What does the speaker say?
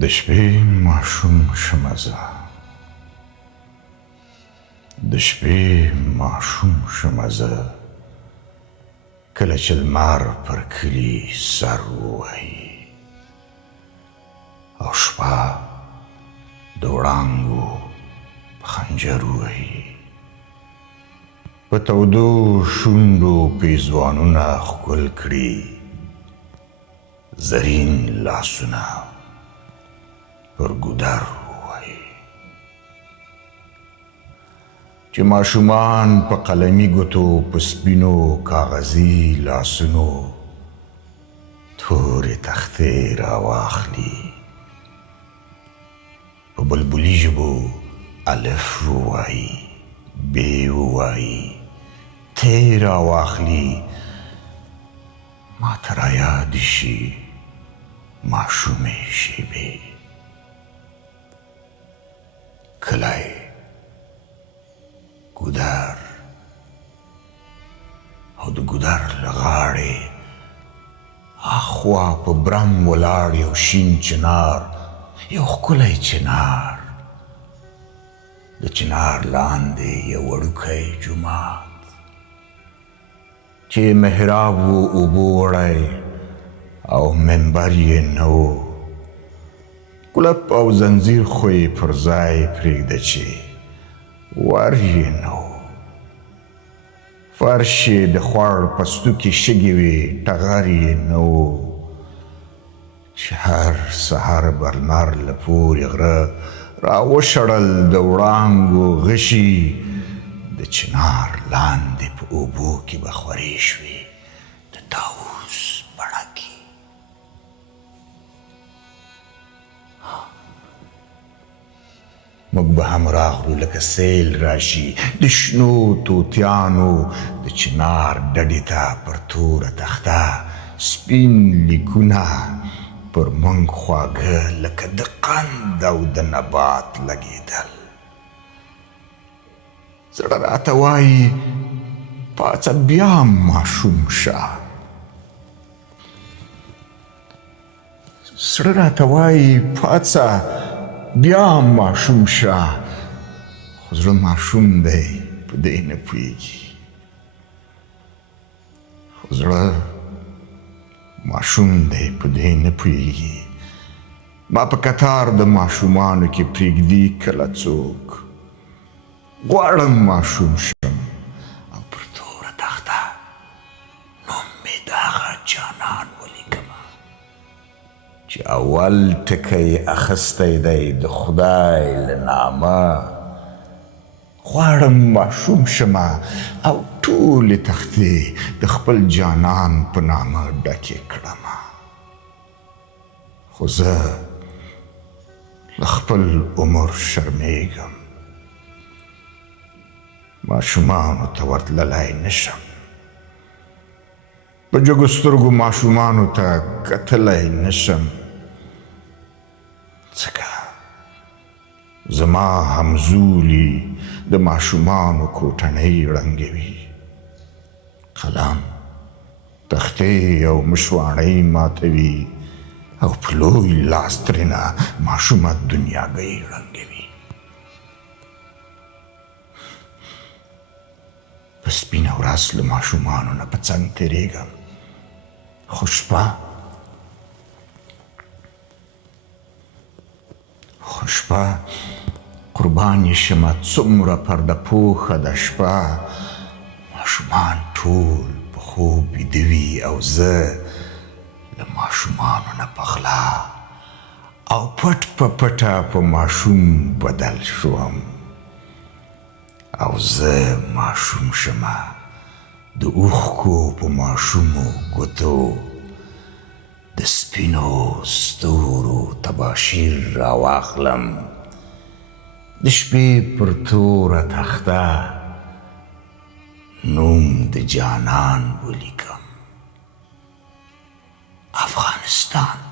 د شپې ماشوم شمه زه د شپې ماشوم شمه زه کله چې لمر پر کلي سر ووهي او شپه د وړانګو په خنجر ووهي په تودو شونډو پیزوانونه ښکل کړي زرین لاسونه پر ګودر ووهي چې ماشومان په قلمي ګوتو په سپینو کاغذي لاسونو تورې تختې راواخلي په بلبلي ژبو الف ووایي ب ووایي ت راواخلي ما ته رایادې شي ماشومې شیبې کلی ګودر او د ګودر له غاړې اخوا په برم ولاړ یو شین چنار یو ښکلی چنار د چنار لاندې یو وړوکی جومات چې محراب و اوبو وړی او منبر یې نه و کلپ او زنځیر خو یې پر ځای پرېږده چې ور یې نه و فرش یې د خوړ په ستوکې شګې وې ټغر یې نه و چې هر سهار به لمر له پورې غره راوشړل د وړانګو غشي د چنار لاندې په اوبو کې به خورې شوې د طاووس بڼکې موږ به هم راغلو لکه سیل راشي د شنو توتیانو د چنار ډډې ته پر توره تخته سپین لیکونه پر موږ خواږه لکه د قند او د نبات لګېدل زړه راته وایي پاڅه بیا ماشوم شه زړه راته وایي پاڅه بیا ماشوم شه خو زړه ماشوم دی په دې نه پوهېږي خو زړه ماشوم دی په دې نه پوهېږي ما په کتار د ماشومانو کې پرېږدي کله څوک غواړم ماشوم شم او پر توره تخته نوم مې د هغه جانان ولیکمه چې اول ټکی اخیستی دی د خدای له نامه غواړم ماشوم شمه او ټولې تختې د خپل جانان په نامه ډکې کړمه خو زه له خپل عمر شرمېږم ماشومانو ته ورتللی نشم په جګو سترګو ماشومانو ته کتلی نشم ځکه زما همزولي د ماشومانو کوټنۍ ړنګوي قلم تختې او مشواڼۍ ماتوي او په لوی لاس ترېنه ماشومه دنیاګۍ ړنګوي په سپینه ورځ له ماشومانو نه په څنګ تېرېږم خو شپه قربان یې شمه څومره پرده پوښه ده شپه ماشومان ټول په خوب ویده وي او زه له ماشومانو نه په غلا او پټ په پټه په ماشوم بدل شوم او زه ماشوم شمه د اوښکو په ماشومو ګوتو د سپینو ستورو تباشیر راواخلم د شپې پر توره تخته نوم د جانان ولیکم افغانستان